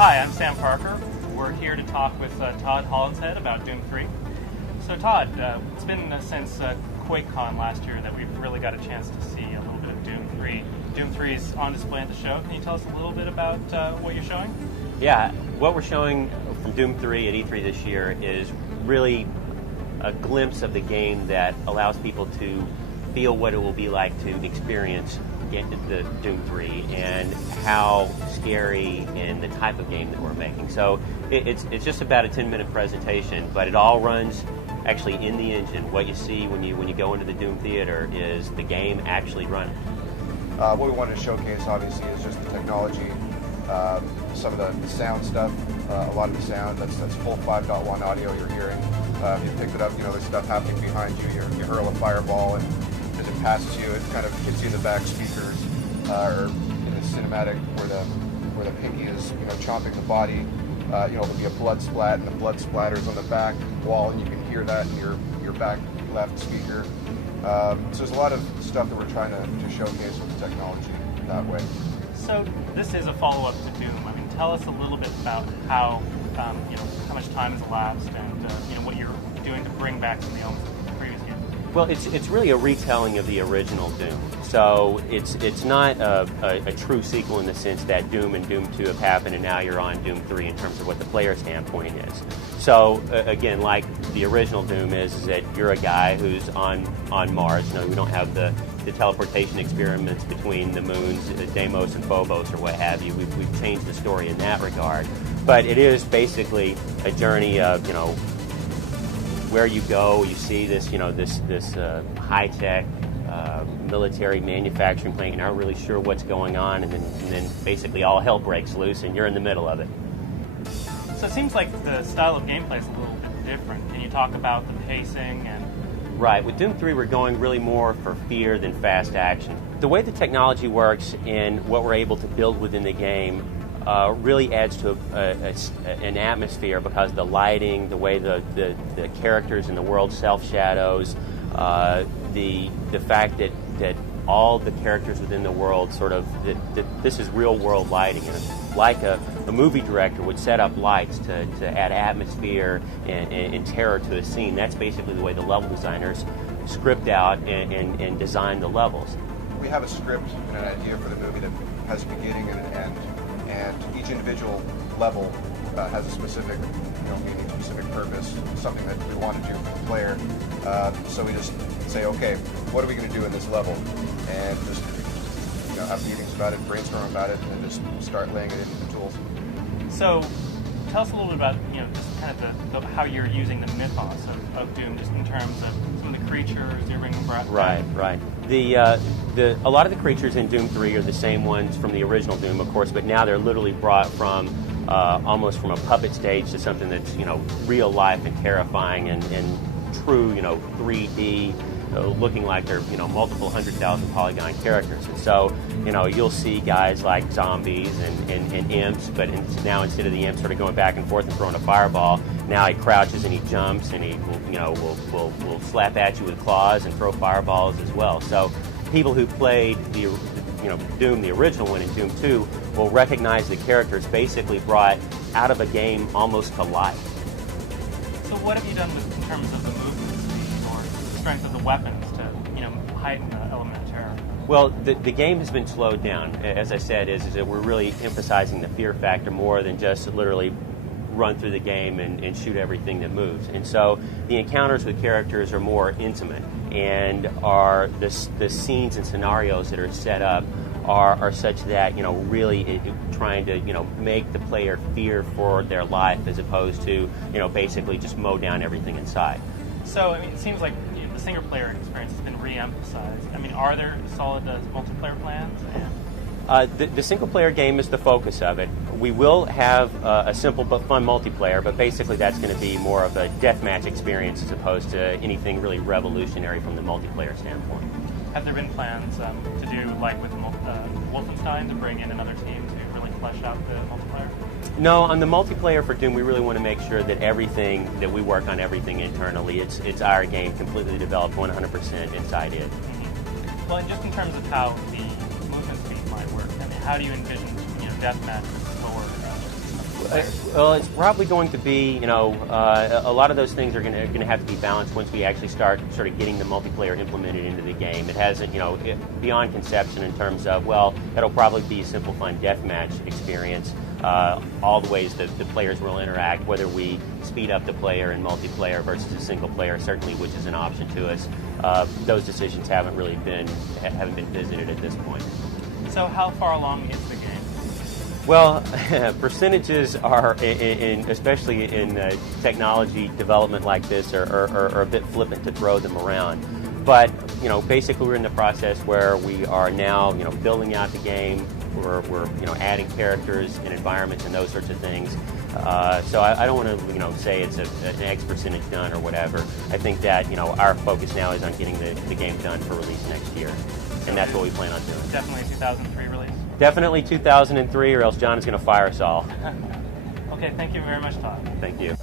Hi, I'm Sam Parker. We're here to talk with Todd Hollenshead about Doom 3. So Todd, it's been since QuakeCon last year that we've really got a chance to see a little bit of Doom 3. Doom 3 is on display at the show. Can you tell us a little bit about what you're showing? Yeah, what we're showing from Doom 3 at E3 this year is really a glimpse of the game that allows people to feel what it will be like to experience the Doom 3 and how scary and the type of game that we're making. So it's just about a 10-minute presentation, but it all runs actually in the engine. What you see when you go into the Doom theater is the game actually running. What we wanted to showcase, obviously, is just the technology, some of the sound stuff, a lot of the sound, that's full 5.1 audio you're hearing. You picked it up, there's stuff happening behind you, you hurl a fireball, and as it passes you, it kind of hits you in the back speakers, or in the cinematic where the pinky is, chomping the body. There'll be a blood splat, and the blood splatters on the back wall, and you can hear that in your back left speaker. So there's a lot of stuff that we're trying to showcase with the technology that way. So this is a follow-up to Doom. I mean, tell us a little bit about how how much time has elapsed, and what you're doing to bring back some of the elements of the previous game. Well, it's really a retelling of the original Doom. So it's not a true sequel in the sense that Doom and Doom 2 have happened and now you're on Doom 3 in terms of what the player standpoint is. So again, like the original Doom is that you're a guy who's on Mars. We don't have the teleportation experiments between the moons, Deimos and Phobos or what have you. We've changed the story in that regard. But it is basically a journey of, where you go, you see this, this high-tech military manufacturing plant. You're not really sure what's going on, and then basically all hell breaks loose, and you're in the middle of it. So it seems like the style of gameplay is a little bit different. Can you talk about the pacing and... Right. With Doom 3, we're going really more for fear than fast action. The way the technology works and what we're able to build within the game really adds to an atmosphere because the lighting, the way the characters in the world self-shadows, the fact that all the characters within the world sort of, that this is real-world lighting. And like a movie director would set up lights to add atmosphere and terror to a scene. That's basically the way the level designers script out and design the levels. We have a script and an idea for the movie that has a beginning and an end. And each individual level has a specific, meaning, specific purpose, something that we want to do for the player. So we just say, okay, what are we going to do in this level? And just have meetings about it, brainstorm about it, and just start laying it into the tools. So tell us a little bit about just kind of how you're using the mythos of Doom, just in terms of some of the creatures you're bringing back. Right. A lot of the creatures in Doom 3 are the same ones from the original Doom, of course, but now they're literally brought from almost from a puppet stage to something that's real life and terrifying and true 3D, looking like they're multiple 100,000 polygon characters. And so you'll see guys like zombies and imps, but now instead of the imp sort of going back and forth and throwing a fireball, now he crouches and he jumps and he will slap at you with claws and throw fireballs as well. So people who played the Doom, the original one, and Doom 2 will recognize the characters basically brought out of a game almost to life. So what have you done in terms of the movement speed or the strength of the weapons to heighten the element of terror? Well, the game has been slowed down. As I said, is that we're really emphasizing the fear factor more than just literally run through the game and shoot everything that moves. And so the encounters with characters are more intimate, and the scenes and scenarios that are set up are such that really trying to make the player fear for their life as opposed to basically just mow down everything inside. So it seems like the single player experience has been re-emphasized. Are there solid multiplayer plans? The single-player game is the focus of it. We will have a simple but fun multiplayer, but basically that's going to be more of a deathmatch experience as opposed to anything really revolutionary from the multiplayer standpoint. Have there been plans to do, like with Wolfenstein, to bring in another team to really flesh out the multiplayer? No, on the multiplayer for Doom, we really want to make sure that we work on everything internally. It's our game, completely developed 100% inside it. Mm-hmm. Well, and just in terms of how the movement speed might work, how do you envision deathmatches or Well, it's probably going to be, a lot of those things are going to have to be balanced once we actually start sort of getting the multiplayer implemented into the game. It hasn't, beyond conception in terms of, well, it'll probably be a simple, fun deathmatch experience. All the ways that the players will interact, whether we speed up the player in multiplayer versus a single player, certainly, which is an option to us. Those decisions haven't been visited at this point. So how far along is the game? Well, percentages are, especially in technology development like this, are a bit flippant to throw them around. But basically, we're in the process where we are now, building out the game. We're adding characters and environments and those sorts of things. So I don't want to say it's an X percentage done or whatever. I think that our focus now is on getting the game done for release next year, and that's what we plan on doing. Definitely 2003 release. Definitely 2003, or else John is going to fire us all. Okay, thank you very much, Todd. Thank you.